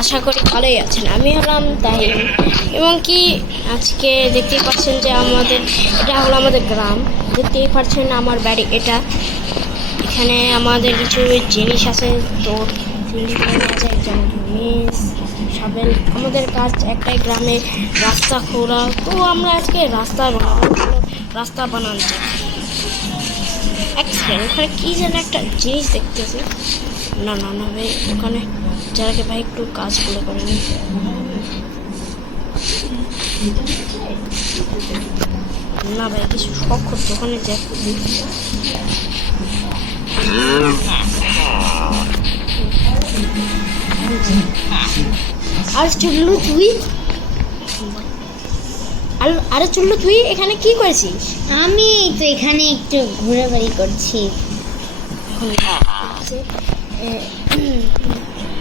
আশা করি ভালোই আছেন। আমি হলাম তাহির এবং কি আজকে দেখতেই পাচ্ছেন যে এটা হলো আমাদের গ্রাম। দেখতেই পাচ্ছেন আমার বাড়ি এটা। এখানে আমাদের কিছু জিনিস আছে, তো যেমন মেস সাবেল। আমাদের কাজ একটাই, গ্রামে রাস্তা খোঁড়া। তো আমরা আজকে রাস্তা বানাচ্ছি। ওখানে কি যেন একটা জিনিস দেখতেছি। না না না ভাই, ওখানে যারাকে ভাই একটু কাজগুলো করে নি। না ভাই কিছু শখ করছে, ওখানে যাই। আর চুল্লু তুই আরে চুল্লু তুই এখানে কি করেছিস? আমি তো এখানে একটু ঘোরাঘুরি করছি।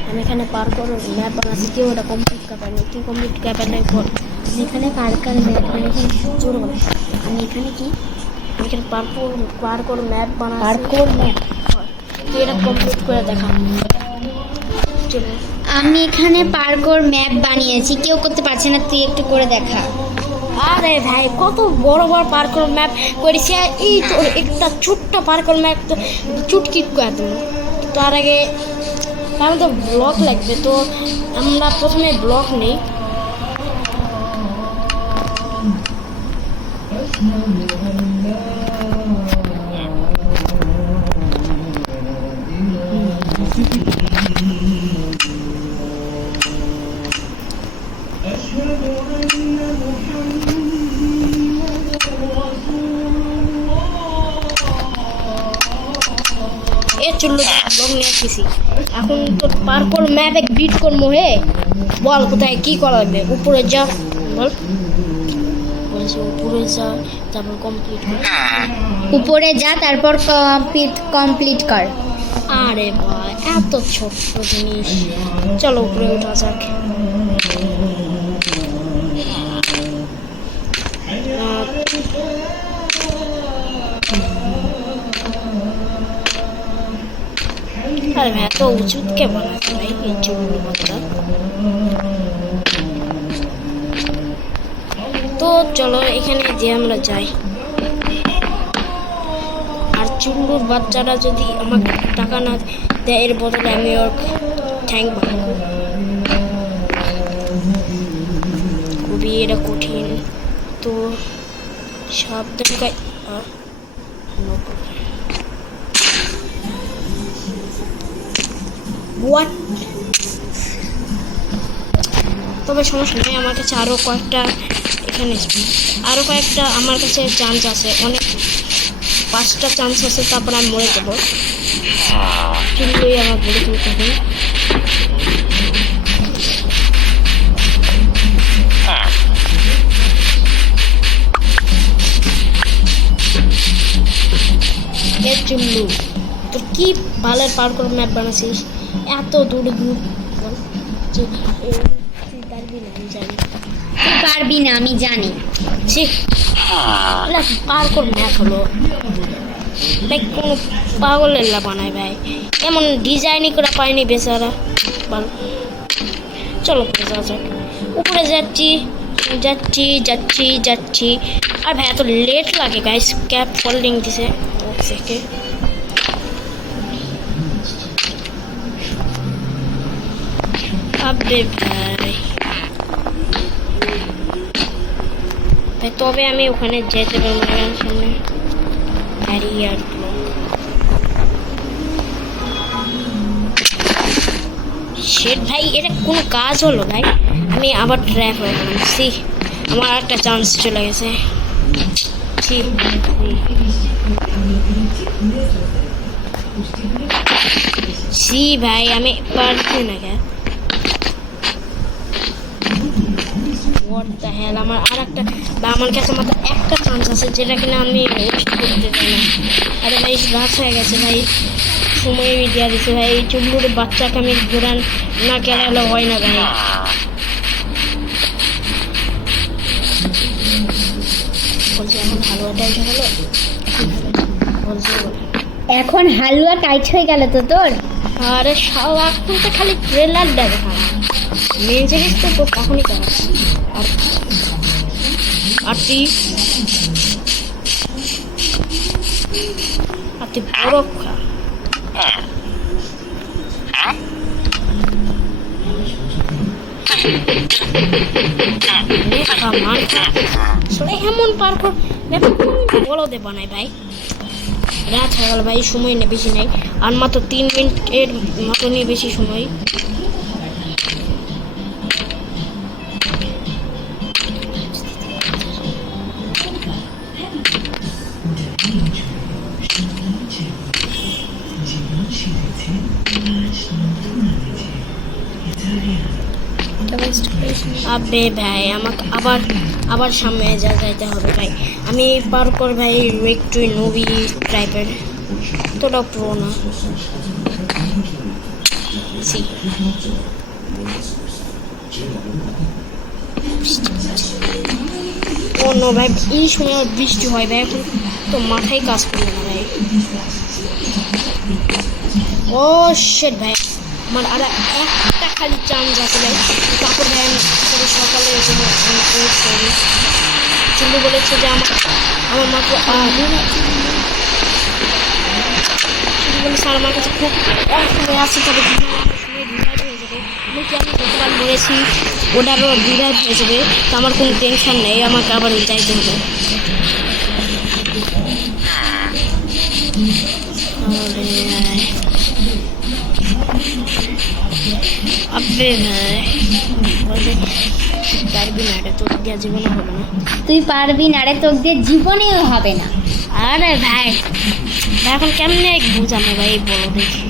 আমি এখানে পার্কর ম্যাপ বানাচ্ছি। কেউ ওটা কমপ্লিট করবে না, কি কমপ্লিট করবে না? এখানে পার্কার ম্যাপ মানে এখানে জোর বলে আমি এখানে কি আমি এখানে পার্কর ম্যাপ বানাচ্ছি। পার্কর ম্যাপ তুই এটা কমপ্লিট করে দেখা। চলো, আমি এখানে পার্কর ম্যাপ বানিয়েছি, কেউ করতে পারছে না, তুই একটু করে দেখা। আরে ভাই কত বড় বড় পার্কর ম্যাপ করেছি, আর এই তো একটা ছোট্ট পার্কর ম্যাপ তো চুটকি করে দেবো। তার আগে তো ব্লক লাগবে, তো আমরা প্রথমে ব্লক নেই। চললো ব্লগ নিয়ে আসতেছি। এখন তো পার্কর ম্যাপে বিট করবো। হে বল কোথায় কি করা লাগবে? উপরে যা, বল উপরে যা, তারপর কমপ্লিট কর। উপরে যা, তারপর কমপ্লিট কর। আরে ভাই এত ছোট্ট জিনিস, চলো উপরে ওঠা যাক। আরে ভাই এত উঁচু কেমন আছে ভাই এই চুলটা? তো চলো এখানে দিয়ে আমরা যাই। আর চুল্লুর বাচ্চারা যদি আমাকে টাকা না দেয়, এর বদলে আমি ওর ঠ্যাং বানাবো। খুবই এটা কঠিন, তো সাবধান। হোয়াট? তবে সমস্যা নেই, আমার কাছে আরও কয়েকটা আমার কাছে চান্স আছে, অনেক 5টা চান্স আছে, তারপর আমি মরে যাবো। চুল্লুই আমার বলে তুলতে হবে। চুল্লু তোর কি ভালোর পার্কর ম্যাপ বানাচ্ছিস? এত দূর বল যে তুই পারবি না, আমি জানি। তুই পারবি না আমি জানি। পার্কর ম্যাপ হলো ভাই কোনো পাগলের বানায় ভাই, এমন ডিজাইনই করে পাইনি বেচারা। বল চলো উপরে যাওয়া যাক। উপরে যাচ্ছি। আর ভাই এত লেট লাগে গাইস, ক্যাপ ফোল্ডিং দিছে থেকে। আবে ভাই তবে আমি ওখানে যেতে পারবো না, সামনে ব্যারিয়ার ব্লক। শেট ভাই এটা কোনো কাজ হলো ভাই? আমি আবার ট্র্যাপ হয়ে গেলাম। আমার একটা চান্স চলে গেছে। ভাই আমি পারছি না কেন? আমার আমার কাছে মাত্র একটা চান্স আছে, যেটা কিনা আমি ওয়েস্ট করতে চাই না। আরে ভাই রাত হয়ে গেছে ভাই, সময় দেওয়া দিচ্ছে ভাই। এই চুল্লুর বাচ্চাকে আমি ঘোরান না কেনালে হয় না ভাই। বলছি এখন হালুয়া টাইট হলো, এখন হালুয়া টাইট হয়ে গেল তো তোর? আরে শালা এখন তো খালি ট্রেলার দেখা। মেন জিনিস তো তখনই করা আর আরতি আরতি বড় খা এমন পার্কর বলো দে বানাই ভাই রাত হয়ে গেল ভাই সময় নেই বেশি নাই আর মাত্র 3 মিনিটের মতনই বেশি সময় আবে ভাই আমাকে আবার আবার সামনে যাইতে হবে ভাই আমি পার্কর ভাই একটু নবী টাইপের তোটা প্রো না সি ও নো ভাই এই সময় বৃষ্টি হয় ভাই এখন তো মাথায় কাজ করবে না ভাই ও শিট ভাই আমার আর একটা খালি চান্স আছে ভাই তারপর ভাই আমি সকালে চিল্লু বলেছে যে আমার মাত্র বলেছে আমার কাছে খুব সময় আসছে তবে হয়ে যাবে আমি যতবার মরেছি ওটারও রিভাইভ হয়ে যাবে তো আমার কোনো টেনশন নেই আমাকে আবার যাইতে হবে আবে ভাই পারবি না এটা তোর দিয়ে জীবনে হবে না তুই পারবি না রে তোর দিয়ে জীবনেও হবে না আরে ভাই এখন কেমনে বুঝানো ভাই বলো দেখি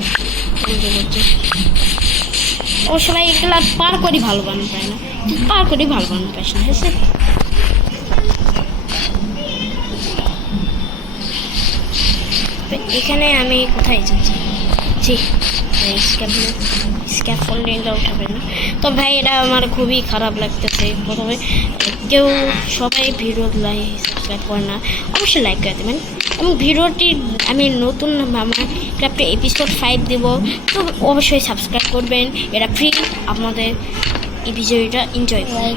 ও সবাই এগুলা পার করি ভালো বানানো পায় না পার করি ভালো বানানো পাইস না হয়েছে এখানে আমি কোথায় যাচ্ছি স্ক্যাফোল্ডিংটা উঠাবে না তো ভাই এটা আমার খুবই খারাপ লাগতেছে প্রথমে কেউ সবাই ভিডিও সাবস্ক্রাইব করে না অবশ্যই লাইক করে দেবেন এবং ভিডিওটি আমি নতুন আমার ক্রাফটে এপিসোড 5 দেব তো অবশ্যই সাবস্ক্রাইব করবেন এটা ফ্রি আপনাদের এই ভিডিওটা এনজয় করবেন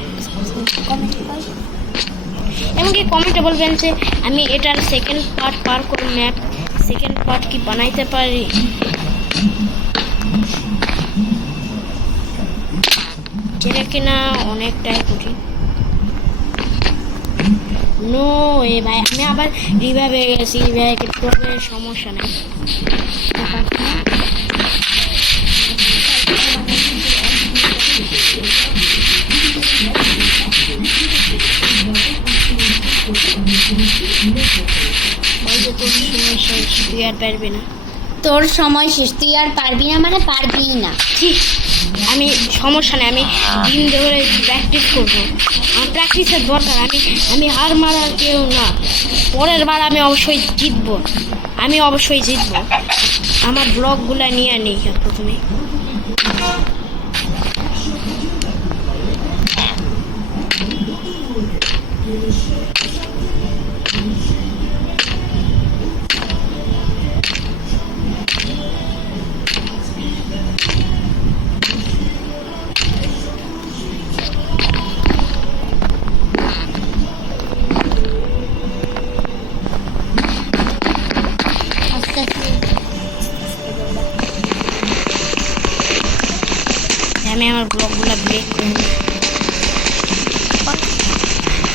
এমনকি কমেন্টে বলবেন যে আমি এটার সেকেন্ড পার্ট পার করে ম্যাপ সেকেন্ড পার্ট কি বানাইতে পারি যেটা কিনা অনেকটাই কঠিন নো এ ভাই আমি আবার রিভাইভ হয়ে গেছি রিভাইভ করতে হবে সমস্যা নেই তুই আর পারবি না তোর সময় শেষ তুই আর পারবি না মানে পারবি না আমি সমস্যা নেই আমি দিন ধরে প্র্যাকটিস করবো আমার প্র্যাকটিসের দরকার আমি হার মারার কেউ না পরের বার আমি অবশ্যই জিতবো আমার ব্লগগুলো নিয়ে নিই প্রথমে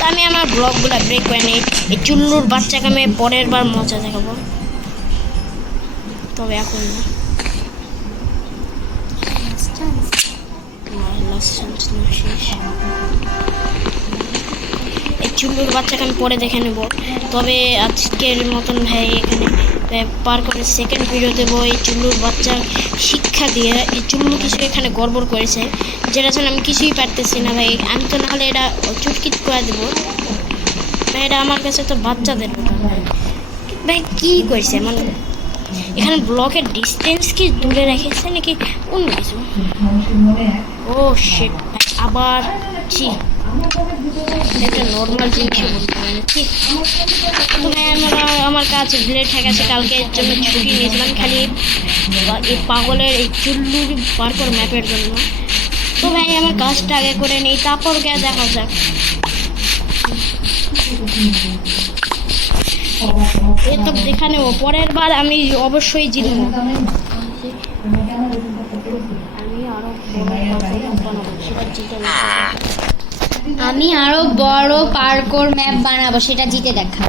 আমি আমার ব্লগগুলো ব্রেক করে নিই এই চুল্লুর বাচ্চাকে আমি পরের বার মজা দেখাবো তবে এখন না এই চুল্লুর বাচ্চাকে আমি পরে দেখে নেব তবে আজকের মতন ভাই এখানে পার করে সেকেন্ড ভিডিও দেবো এই চুল্লুর বাচ্চার শিক্ষা দিয়ে এই চুল্লু কিছু এখানে গড়বড় করেছে যেটা জন্য আমি কিছুই পারতেছি না ভাই আমি তো নাহলে এটা চুটকিট করে দেবো এটা আমার কাছে তো বাচ্চাদের ভাই কী করেছে মানে এখানে ব্লকের ডিস্টেন্স কি দূরে রেখেছে নাকি অন্য কিছু ও শিট ভাই আবার জি একটা নর্মাল জিনিস বলতে পারেন ঠিক আমার কাছে ভিলেট হয়ে গেছে কালকের জন্য ছুটি নিয়েছিলাম খালি এই পাগলের এই চুল্লুর পার্কর ম্যাপের জন্য তো ভাই ভাই আমার কাজটা আগে করে নেই, তারপর কে দেখা যাক। এ তো দেখা নেবো, পরের বার আমি অবশ্যই জিতবো। আমি আরো বানাবো, সেটা জিতে নেবো। আমি আরো বড় পার্কোর ম্যাপ বানাবো, সেটা জিতে দেখা।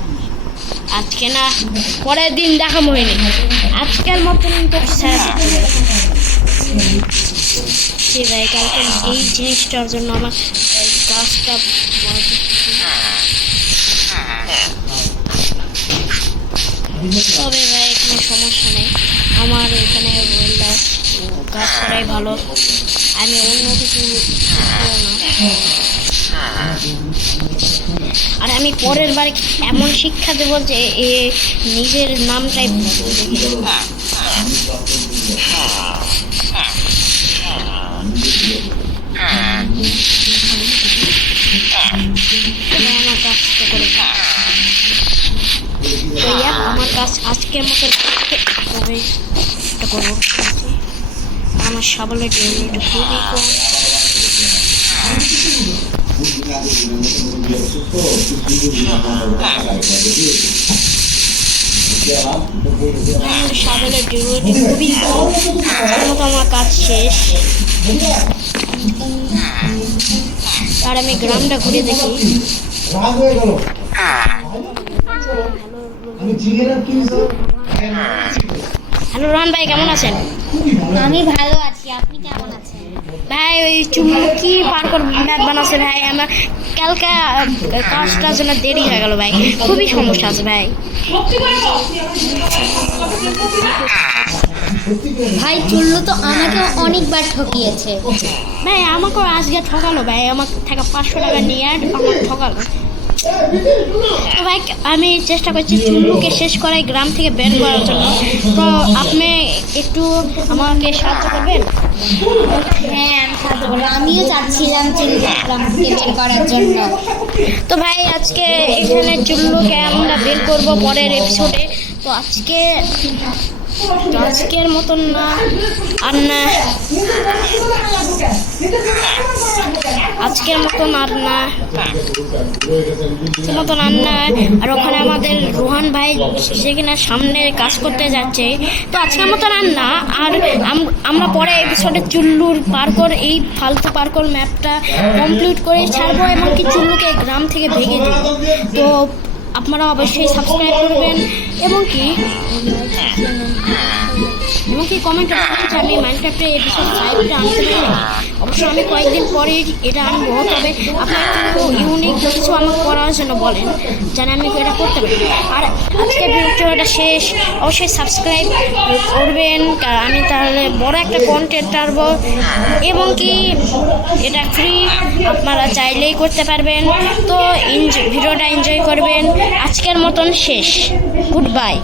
আজকে না, পরের দিন দেখা হয়নি, আজকের মতন তো সারা যে ভাই কালকে এই জিনিসটার জন্য আমার গাছটা তবে ভাই এখানে সমস্যা নেই, আমার এখানে গাছ করাই ভালো, আমি অন্য কিছু না। আর আমি পরের বার এমন শিক্ষা দেবো যে এ নিজের নামটাই আমার কাজটা করে আমার কাজ আজকের মতো করবো। আমার সাবলের ডেলিভারিটা খুবই কম। সাবলের ডেলিভারিটি খুবই কম, আজকের মতো আমার কাজ শেষ। আর আমি গ্রামটা ঘুরে দেখি। হ্যালো রোহন ভাই, কেমন আছেন? আমি ভালো আছি, আপনি কেমন আছেন? ভাই ওই চুমকি পার্কর ম্যাপ বানাচ্ছে ভাই, আমার কালকে কাজটার জন্য দেরি হয়ে গেল ভাই, খুবই সমস্যা আছে ভাই। ভাই চুল্লু তো আমাকে অনেকবার ঠকিয়েছে। ভাই আমাকেও আজকে ঠকালো ভাই, আমার থেকে 500 টাকা নিয়ে আমার ঠকালো। তো ভাই আমি চেষ্টা করছি চুল্লুকে শেষ করাই গ্রাম থেকে বের করার জন্য, তো আপনি একটু আমাকে সাহায্য করবেন? হ্যাঁ আমি সাহায্য করবো, আমিও চাচ্ছিলাম চুল্লু গ্রাম থেকে বের করার জন্য। তো ভাই আজকে এখানে চুল্লুকে আমরা বের করবো পরের এপিসোডে। তো আজকের মতন না আর না, আজকের মতন আর না, আর ওখানে আমাদের রোহান ভাই যেখানে সামনে কাজ করতে যাচ্ছে। তো আজকের মতন আর না, আর আমরা পরে এপিসোডে চুল্লুর পার্কর এই ফালতু পার্কর ম্যাপটা কমপ্লিট করে ছাড়বো, এবং কি চুল্লুকে গ্রাম থেকে ভেঙে দেবো। তো আপনারা অবশ্যই সাবস্ক্রাইব করবেন এবং কি কমেন্ট করবেন যে আমি মাইনক্রাফ্টে এপিসোড 5টা আনতে পারি। অবশ্যই আমি কয়েকদিন পরে এটা আনবো, তবে আপনারা ইউনিক কিছু আমাকে করার জন্য বলেন যেন আমি এটা করতে পারি। আর আজকের ভিডিওটা শেষ, অবশ্যই সাবস্ক্রাইব করবেন, কারণ আমি তাহলে বড় একটা কন্টেন্ট ছাড়বো, এবং কি এটা ফ্রি, আপনারা চাইলেই করতে পারবেন। তো ভিডিওটা এনজয় করবেন। আজকের মতন শেষ, গুড বাই।